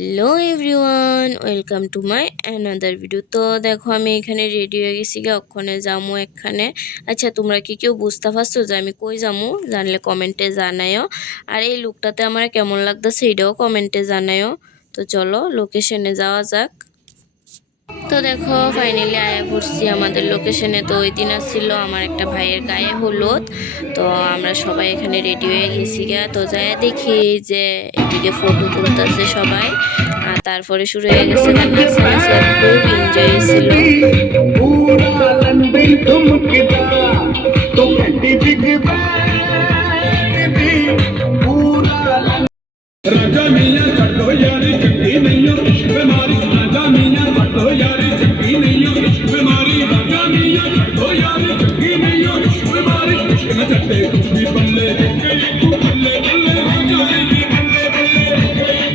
Hello everyone, welcome to my another video. তো দেখো আমি এখানে রেডি হয়ে গেছি গা, ওখানে যামু এখানে। আচ্ছা, তোমরা কি কেউ বুঝতে পারছো যে আমি কই যামু? জানলে কমেন্টে জানাইও। আর এই লুকটাতে আমার কেমন লাগতেছে এটাও কমেন্টে জানাইও। তো চলো লোকেশনে যাওয়া যাক। তো দেখো ফাইনালি আয়া পড়ছি আমাদের লোকেশনে। তো ওই দিন আসছিল আমার একটা ভাইয়ের গায়ে হলুদ। তো আমরা সবাই এখানে রেডি হয়ে গেছি গা। তো যাই দেখি যে এদিকে ফটো তুলতেছে সবাই। আর তারপরে শুরু হয়ে গেছে নাচানাচি, আর খুব এনজয় ছিল। राजा मियां चट्टो यारी चट्टी नहीं हो इश्क मारी राजा मियां चट्टो यारी चट्टी नहीं हो इश्क मारी राजा मियां चट्टो यारी चट्टी नहीं हो इश्क मारी इश्क न चट्टे कुछ भी बल्ले बल्ले बल्ले राजा जी बल्ले बल्ले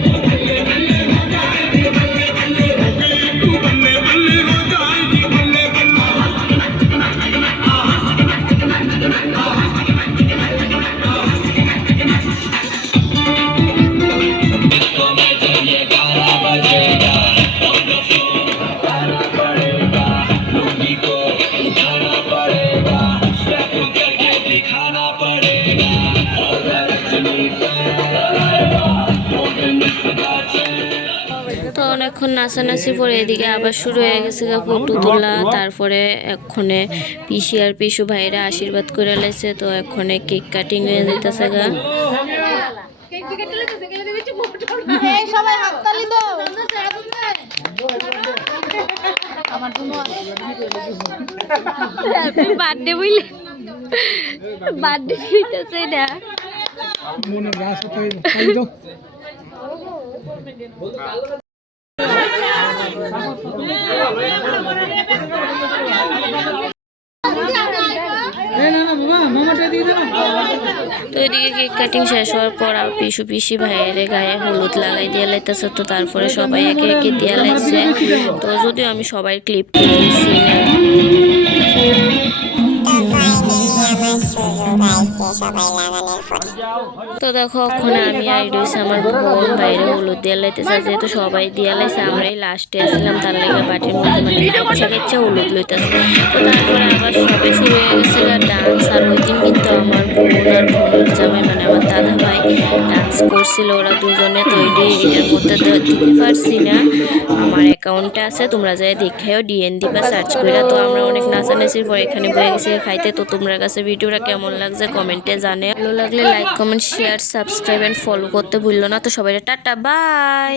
बल्ले बल्ले राजा जी बल्ले बल्ले तू बल्ले बल्ले राजा जी बल्ले তো অনেকক্ষণ নাচানাচি পরে এদিকে আবার শুরু হয়ে গেছে গা ফটো তোলা। তারপরে এক্ষণে পিসি আর পিসু ভাইরা আশীর্বাদ করে লাইছে। তো এক্ষণে কেক কাটিং হয়ে যেতেছে গা। বার্থডে বইলে বার্থডে হইতেছে না। তো এদিকে কেক কাটিং শেষ হওয়ার পর আর পিসু পিসি ভাইয়ের গায়ে হলুদ লাগাই দিয়ে লাইতেছে। তো তারপরে সবাই একে একে দিয়ে লাইছে। তো যদিও আমি সবাই ক্লিপ তুলছি না। তো দেখো ওখানে আমি আর রয়েছে আমার বোন বাইরে হলুদ দিয়ে লাইতেছে। যেহেতু সবাই দিয়ে লাইছে, আমরাই লাস্টে আসলাম, তার লেগে বাটির মধ্যে মানে ইচ্ছা ইচ্ছা হলুদ লইতেছে। তো তারপরে আবার সবাই শুরু হয়ে গেছে ডান্স। আর ওই দিন কিন্তু আমার বোন আর বোনের জামাই মানে আমার দাদা ভাই ডান্স করছিল ওরা দুজনে। তো এটার মধ্যে দিতে পারছি না, আমার অ্যাকাউন্টে আছে, তোমরা যাই দেখেও ডিএন দিবা সার্চ করে। তো আমরা অনেক নাচানাচির পর এখানে বয়ে গেছি খাইতে। তো তোমরা কাছে ভিডিওটা কেমন লাগছে কমেন্টে জানে। ভালো লাগলে like comment share subscribe and follow করতে ভুললো না। তো সবাই টাটা বাই।